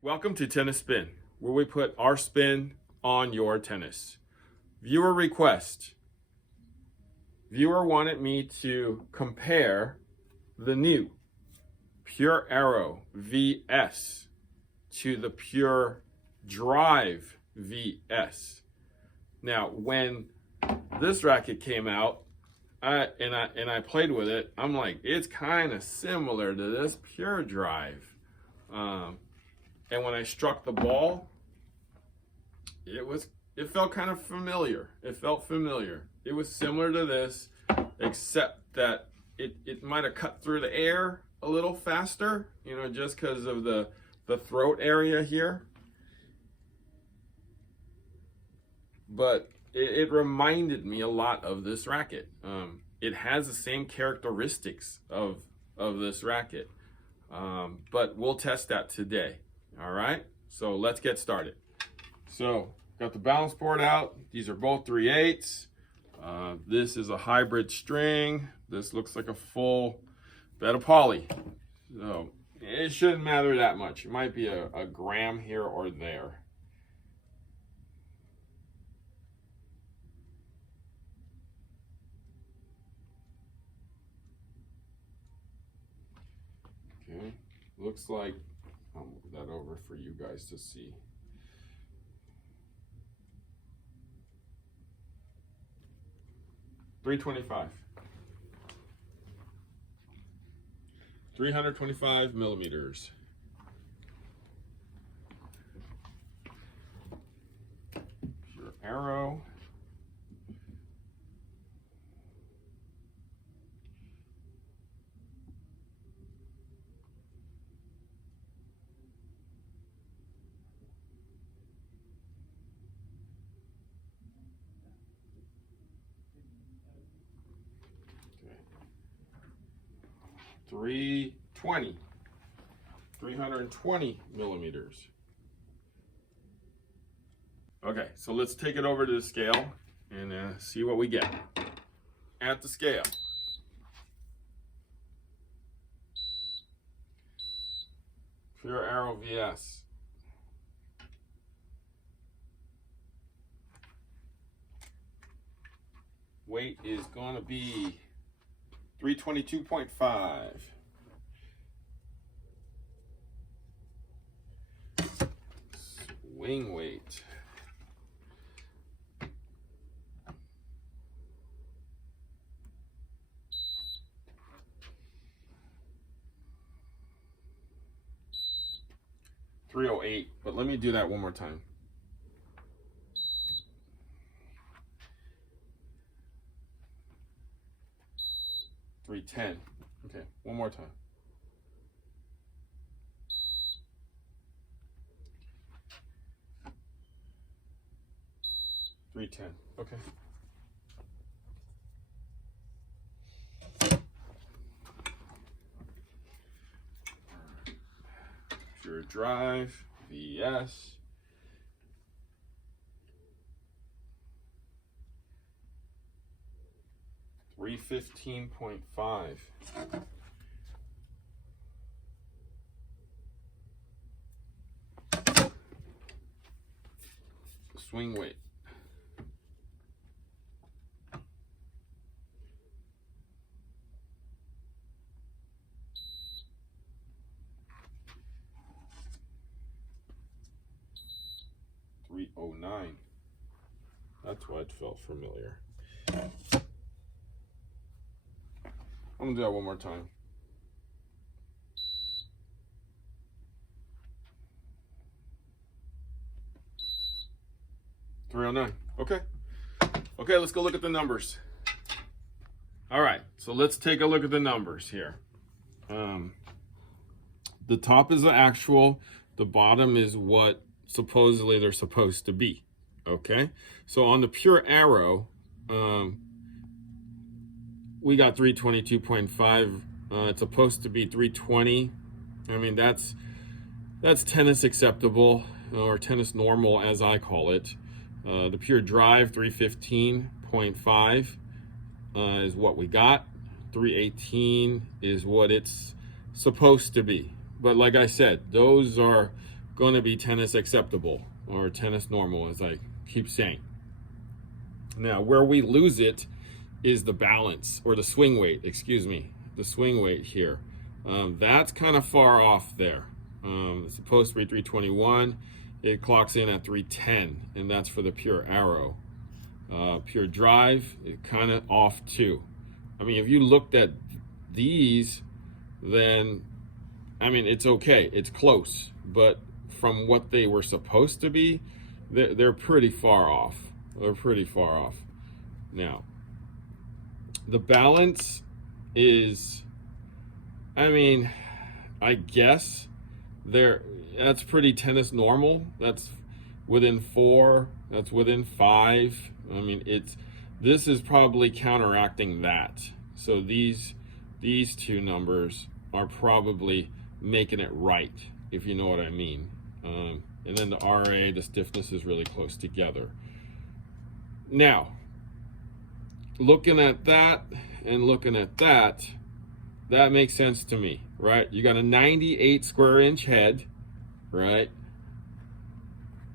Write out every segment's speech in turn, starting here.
Welcome to Tennis Spin, where we put our spin on your tennis. Viewer request. Viewer wanted me to compare the new Pure Aero VS to the Pure Drive VS. Now, when this racket came out, I played with it, I'm like, it's kind of similar to this Pure Drive. And when I struck the ball, it felt kind of familiar. It felt familiar. It was similar to this, except that it might have cut through the air a little faster, just because of the throat area here. But it reminded me a lot of this racket. It has the same characteristics of this racket, but we'll test that today. All right, so let's get started. So got the balance board out. These are both 3/8. This is a hybrid string. This looks like a full bed of poly. So it shouldn't matter that much. It might be a gram here or there. Okay, looks like I'll move that over for you guys to see. .325. 325 millimeters. Pure Aero. Okay. 320 millimeters. Okay, so let's take it over to the scale and see what we get at the scale. Pure Aero VS. Weight is going to be 322.5. Swing weight. .308, but let me do that one more time. .310. Okay, one more time. .310. Okay. Pure Drive VS. .315.5. Swing weight. .309. That's why it felt familiar. I'm gonna do that one more time. .309. Okay. Okay, let's go look at the numbers. All right, so let's take a look at the numbers here. The top is the actual, the bottom is what supposedly they're supposed to be. Okay, so on the Pure Aero, we got 322.5. It's supposed to be 320. I mean, that's tennis acceptable, or tennis normal as I call it. The Pure Drive 315.5 is what we got. 318 is what it's supposed to be. But like I said, those are going to be tennis acceptable or tennis normal, as I keep saying. Now, where we lose it is the balance, or the swing weight, excuse me, the swing weight here. That's kind of far off there. It's supposed to be 321. It clocks in at 310, and that's for the pure Aero. Pure drive, it kind of off too. I mean, if you looked at these, then, I mean, it's okay, it's close, but from what they were supposed to be, they're pretty far off. They're pretty far off. Now, the balance is, I mean, I guess that's pretty tennis normal. That's within 4, that's within 5. I mean, this is probably counteracting that. So these two numbers are probably making it right, if you know what I mean. And then the RA, the stiffness is really close together. Now, looking at that and looking at that, that makes sense to me, right? You got a 98 square inch head, right?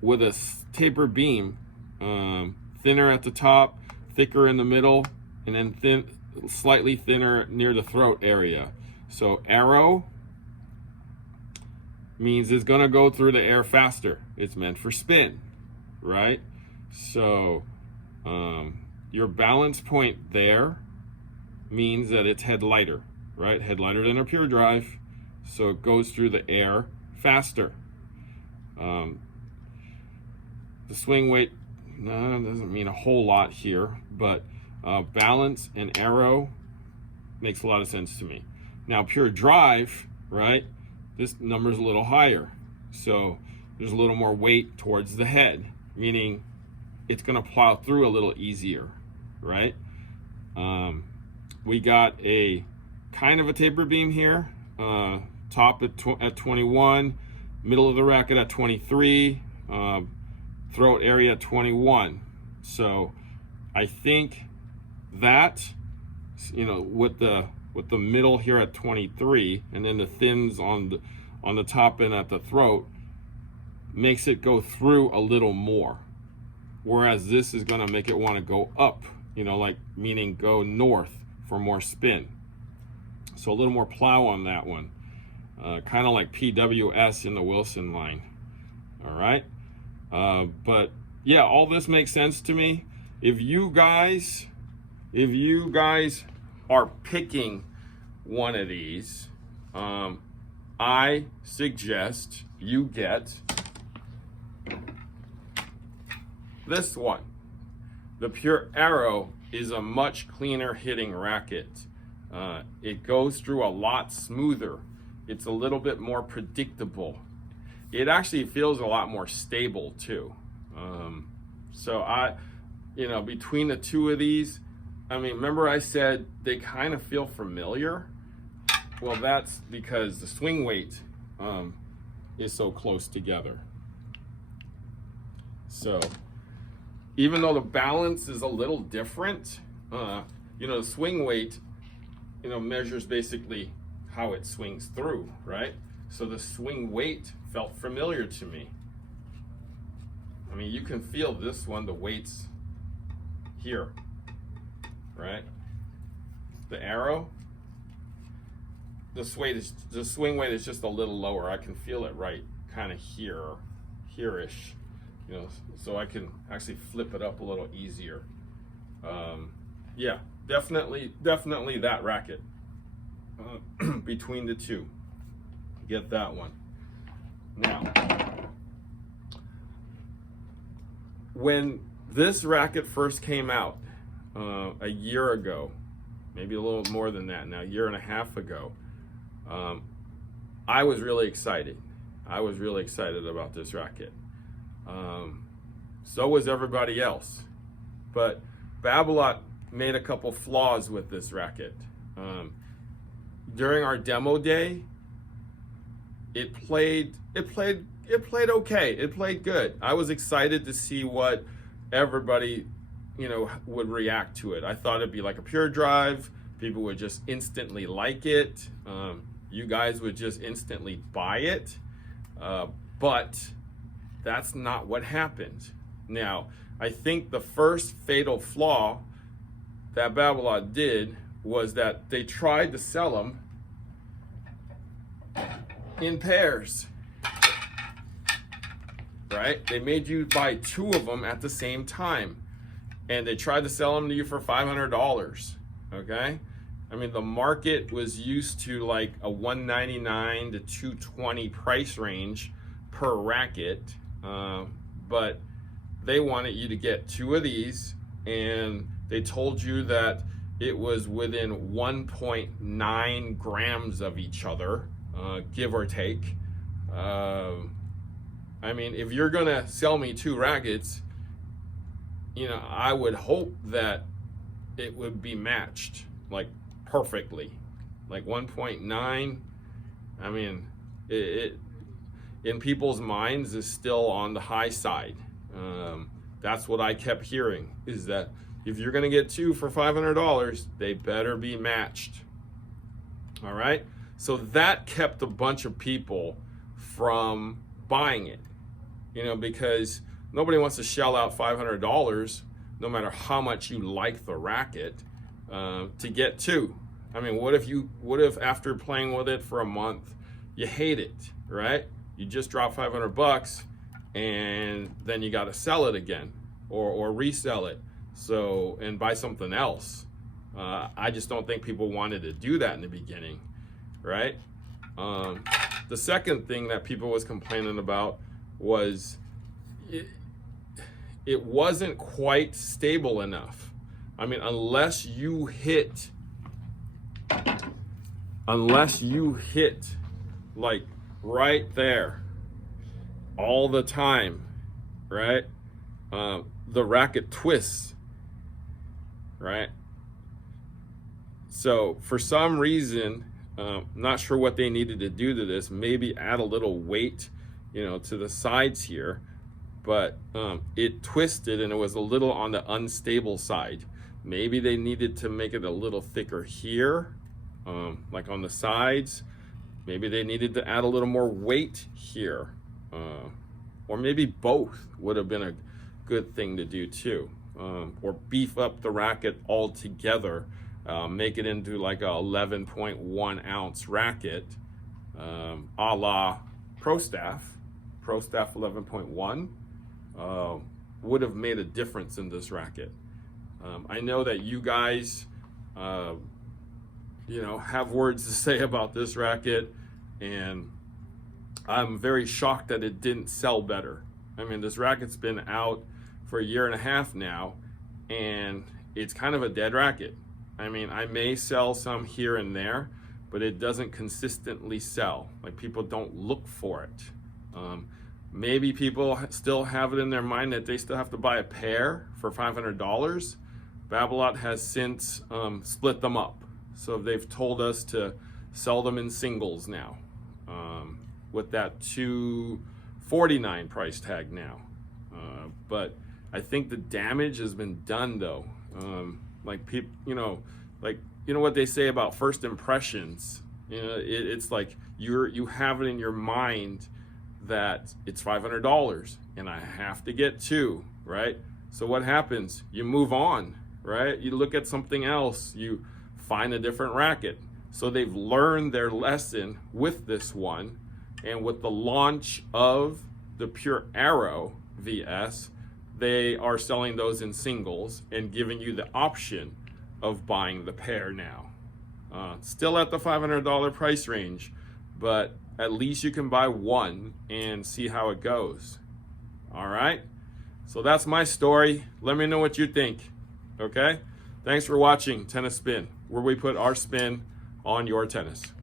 With a taper beam, thinner at the top, thicker in the middle, and then slightly thinner near the throat area. So Aero means it's gonna go through the air faster. It's meant for spin, right? So your balance point there means that it's head lighter, right? Head lighter than a pure drive, so it goes through the air faster. The swing weight doesn't mean a whole lot here, but balance and Aero makes a lot of sense to me. Now, pure drive, right? This number's a little higher, so there's a little more weight towards the head, meaning it's going to plow through a little easier, right? We got a kind of a taper beam here, top at 21, middle of the racket at 23, throat area at 21. So I think that, you know, with the middle here at 23, and then the thins on the top and at the throat, makes it go through a little more. Whereas this is gonna make it wanna go up, you know, like meaning go north for more spin. So a little more plow on that one. Kind of like PWS in the Wilson line. All right. But yeah, all this makes sense to me. If you guys are picking one of these, I suggest you get this one. The Pure Aero is a much cleaner hitting racket. It goes through a lot smoother. It's a little bit more predictable. It actually feels a lot more stable too. So between the two of these, I mean, remember I said they kind of feel familiar? Well, that's because the swing weight is so close together. So even though the balance is a little different, the swing weight, measures basically how it swings through, right? So the swing weight felt familiar to me. I mean, you can feel this one, the weight's here, right? The Aero, the swing weight is just a little lower. I can feel it right kind of here-ish, so I can actually flip it up a little easier. Yeah, definitely that racket. Between the two, get that one. Now, when this racket first came out a year ago, maybe a little more than that now, a year and a half ago, I was really excited. I was really excited about this racket. So was everybody else. But Babolat made a couple flaws with this racket. During our demo day, it played okay. It played good. I was excited to see what everybody, would react to it. I thought it'd be like a pure drive. People would just instantly like it. You guys would just instantly buy it. But that's not what happened. Now, I think the first fatal flaw that Babolat did was that they tried to sell them in pairs, right? They made you buy 2 of them at the same time, and they tried to sell them to you for $500, okay? I mean, the market was used to like a $199 to $220 price range per racket, but they wanted you to get 2 of these, and they told you that it was within 1.9 grams of each other, give or take. I mean, if you're gonna sell me 2 rackets, you know, I would hope that it would be matched like perfectly, like 1.9. I mean, it in people's minds is still on the high side. That's what I kept hearing, is that if you're gonna get 2 for $500, they better be matched. All right, so that kept a bunch of people from buying it, you know, because nobody wants to shell out $500, no matter how much you like the racket, to get 2. I mean, what if after playing with it for a month, you hate it, right? You just dropped $500 and then you got to sell it again or resell it, so, and buy something else. I just don't think people wanted to do that in the beginning, right? The second thing that people was complaining about was it wasn't quite stable enough. I mean, unless you hit like right there all the time, right? The racket twists, right? So for some reason, not sure what they needed to do to this, maybe add a little weight, you know, to the sides here, but it twisted and it was a little on the unstable side. Maybe they needed to make it a little thicker here, like on the sides. Maybe they needed to add a little more weight here, or maybe both would have been a good thing to do too, or beef up the racket altogether, make it into like a 11.1 ounce racket, a la Pro Staff 11.1, would have made a difference in this racket. I know that you guys, you know, have words to say about this racket, and I'm very shocked that it didn't sell better. I mean, this racket's been out for 1.5 years now, and it's kind of a dead racket. I mean, I may sell some here and there, but it doesn't consistently sell. Like, people don't look for it. Maybe people still have it in their mind that they still have to buy a pair for $500. Babolat has since split them up. So they've told us to sell them in singles now, with that $249 price tag now. But I think the damage has been done though. Like people, you know what they say about first impressions. You know, it's like you have it in your mind that it's $500 and I have to get 2, right? So what happens? You move on, right? You look at something else, you find a different racket. So they've learned their lesson with this one, and with the launch of the Pure Aero VS, they are selling those in singles and giving you the option of buying the pair now. Still at the $500 price range, but at least you can buy one and see how it goes. All right, so that's my story. Let me know what you think. Okay, thanks for watching Tennis Spin, where we put our spin on your tennis.